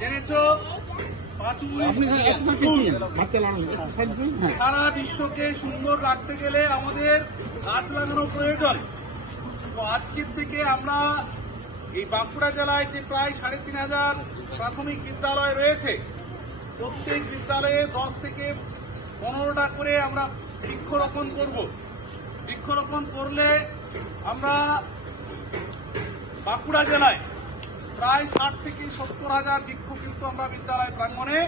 জেনেছো সারা বিশ্বকে সুন্দর রাখতে গেলে আমাদের গাছ লাগানো প্রয়োজন। তো আজকের থেকে আমরা এই বাঁকুড়া জেলায় যে প্রায় ৩,৫০০ প্রাথমিক বিদ্যালয় রয়েছে, প্রত্যেক বিদ্যালয়ে ১০ থেকে ১৫টা করে আমরা বৃক্ষরোপণ করব। বৃক্ষরোপণ করলে আমরা বাঁকুড়া জেলায় প্রায় ৬০ থেকে ৭০,০০০ বৃক্ষ কিন্তু আমরা বিদ্যালয় প্রাঙ্গণে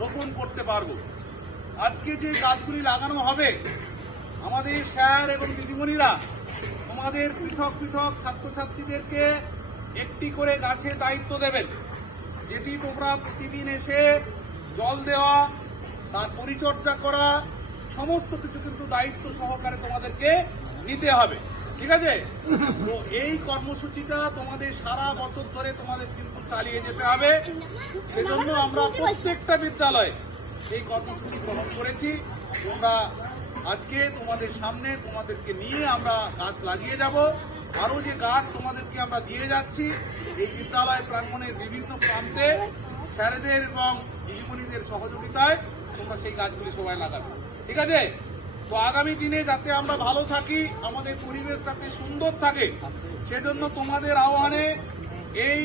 রোপণ করতে পারব। আজকে যে গাছগুলি লাগানো হবে, আমাদের স্যার এবং দিদিমণিরা তোমাদের পৃথক পৃথক ছাত্রছাত্রীদেরকে একটি করে গাছের দায়িত্ব দেবেন, যেটি তোমরা প্রতিদিন এসে জল দেওয়া, তার পরিচর্যা করা, সমস্ত কিছু কিন্তু দায়িত্ব সহকারে তোমাদেরকে নিতে হবে। ঠিক আছে? তো এই কর্মসূচিটা তোমাদের সারা বছর ধরে তোমাদের কিন্তু চালিয়ে যেতে হবে। সেজন্য আমরা প্রত্যেকটা বিদ্যালয়ে এই কর্মসূচি গ্রহণ করেছি। তোমরা আজকে তোমাদের সামনে তোমাদেরকে নিয়ে আমরা গাছ লাগিয়ে যাব। আরো যে গাছ তোমাদেরকে আমরা দিয়ে যাচ্ছি, এই বিদ্যালয় প্রাঙ্গণের বিভিন্ন প্রান্তে স্যারেদের এবং দিদিমণিদের সহযোগিতায় তোমরা সেই গাছগুলি সবাই লাগাবে। ঠিক আছে? তো আগামী দিনে যাতে আমরা ভালো থাকি, আমাদের পরিবেশ যাতে সুন্দর থাকে, সেজন্য তোমাদের আহ্বানে এই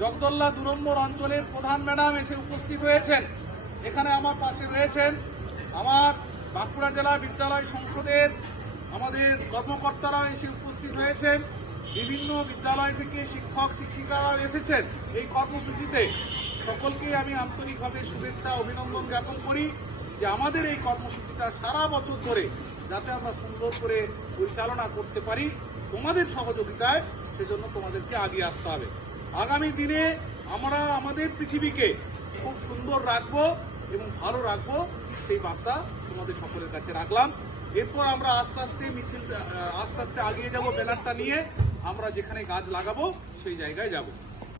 জগদল্লা ২ নম্বর অঞ্চলের প্রধান ম্যাডাম এসে উপস্থিত হয়েছেন। এখানে আমার পাশে রয়েছেন আমার বাঁকুড়া জেলা বিদ্যালয় সংসদের আমাদের কর্মকর্তারাও এসে উপস্থিত হয়েছেন। বিভিন্ন বিদ্যালয় থেকে শিক্ষক শিক্ষিকারাও এসেছেন এই কর্মসূচিতে। সকলকেই আমি আন্তরিকভাবে শুভেচ্ছা অভিনন্দন জ্ঞাপন করি যে আমাদের এই কর্মসূচিটা সারা বছর ধরে যাতে আমরা সুন্দর করে পরিচালনা করতে পারি তোমাদের সহযোগিতায়, সেজন্য তোমাদেরকে আগিয়ে আসতে হবে। আগামী দিনে আমরা আমাদের পৃথিবীকে খুব সুন্দর রাখবো এবং ভালো রাখবো, সেই বার্তা তোমাদের সকলের কাছে রাখলাম। এরপর আমরা আস্তে আস্তে আগিয়ে যাব, ব্যানারটা নিয়ে আমরা যেখানে গাছ লাগাবো সেই জায়গায় যাব।